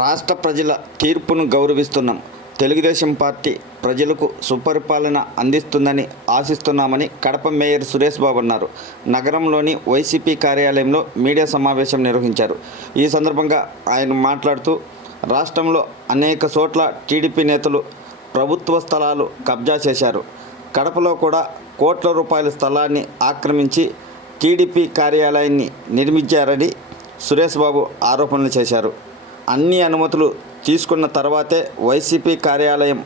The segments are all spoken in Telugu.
రాష్ట్ర ప్రజల తీర్పును గౌరవిస్తున్నాం. తెలుగుదేశం పార్టీ ప్రజలకు సుపరిపాలన అందిస్తుందని ఆశిస్తున్నామని కడప మేయర్ సురేష్ బాబు అన్నారు. నగరంలోని వైసీపీ కార్యాలయంలో మీడియా సమావేశం నిర్వహించారు. ఈ సందర్భంగా ఆయన మాట్లాడుతూ రాష్ట్రంలో అనేక చోట్ల టీడీపీ నేతలు ప్రభుత్వ స్థలాలు కబ్జా చేశారు. కడపలో కూడా కోట్ల రూపాయల స్థలాన్ని ఆక్రమించి టీడీపీ కార్యాలయాన్ని నిర్మించారని సురేష్ బాబు ఆరోపణలు చేశారు. అన్ని అనుమతులు తీసుకున్న తర్వాతే వైసీపీ కార్యాలయం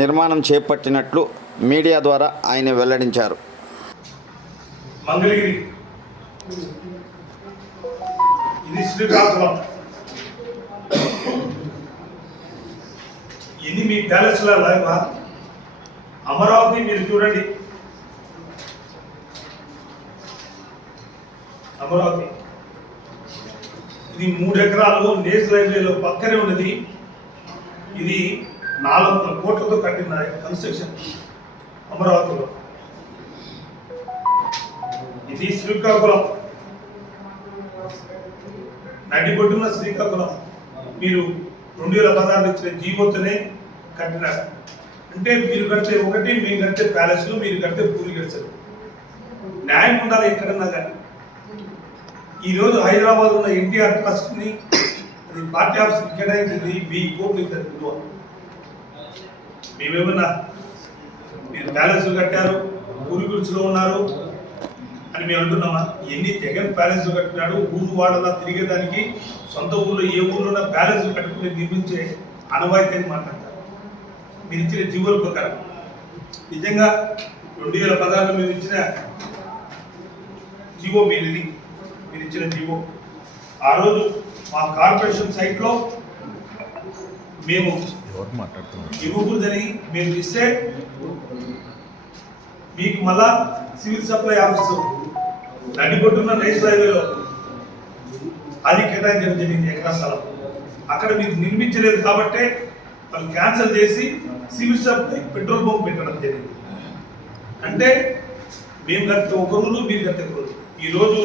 నిర్మాణం చేపట్టినట్లు మీడియా ద్వారా ఆయన వెల్లడించారు. మంగళగిరి ఇది శ్రీకాకుళం ఇది మీ ప్యాలెస్ల లైవా? అమరావతి మీరు చూడండి, అమరావతి ఇది 3 ఎకరాలు నేషనల్ హైవేలో పక్కనే ఉన్నది. ఇది 400 కోట్లతో కట్టిన కన్స్ట్రక్షన్ అమరావతిలో. ఇది శ్రీకాకుళం, నడిబొడ్డున శ్రీకాకుళం. మీరు 2016 ఇచ్చిన జీవోతోనే కట్టినారు. అంటే మీరు కడితే ఒకటి, మేము కడితే ప్యాలెస్లు, మీరు కడితే పూరి గడిచారు. న్యాయం ఉండాలి ఎక్కడన్నా కానీ. ఈరోజు హైదరాబాద్ ఉన్న ఎన్టీఆర్ ట్రస్ట్ని అది పార్టీ ఆఫీస్కి కేటాయించింది 1000 కోట్లు ఇద్దరు విలువ. మేమేమన్నా మీరు ప్యాలెస్లు కట్టారు, పూరి గుడిలో ఉన్నారు అని మేము అంటున్నామా? ఎన్ని జగన్ ప్యాలెస్లు కట్టినాడు. ఊరు వాడలా తిరిగేదానికి సొంత ఊళ్ళో ఏ ఊళ్ళో ప్యాలెస్లు కట్టుకుని నిర్మించే అనవాయితీ అని మాట్లాడతారు. మీరు ఇచ్చిన జీవోల ప్రకారం నిజంగా 2016 మేము ఇచ్చిన జీవో మీరు ఇచ్చిన జీవో. ఆ రోజు మా కార్పొరేషన్ సైట్లో మేము ఇవ్వకూడదని మేము ఇస్తే మీకు మళ్ళా సివిల్ సప్లై ఆఫీసు నడిబొడ్డున్న నేషనల్ హైవేలో అది కేటాయించడం జరిగింది ఎకరా స్థలం. అక్కడ మీకు నిర్మించలేదు కాబట్టే వాళ్ళు క్యాన్సిల్ చేసి సివిల్ సప్లై పెట్రోల్ బంక్ పెట్టడం జరిగింది. అంటే మేము కట్టే ఒక రోజు, మీరు కట్టే ఒక రోజు. ఈరోజు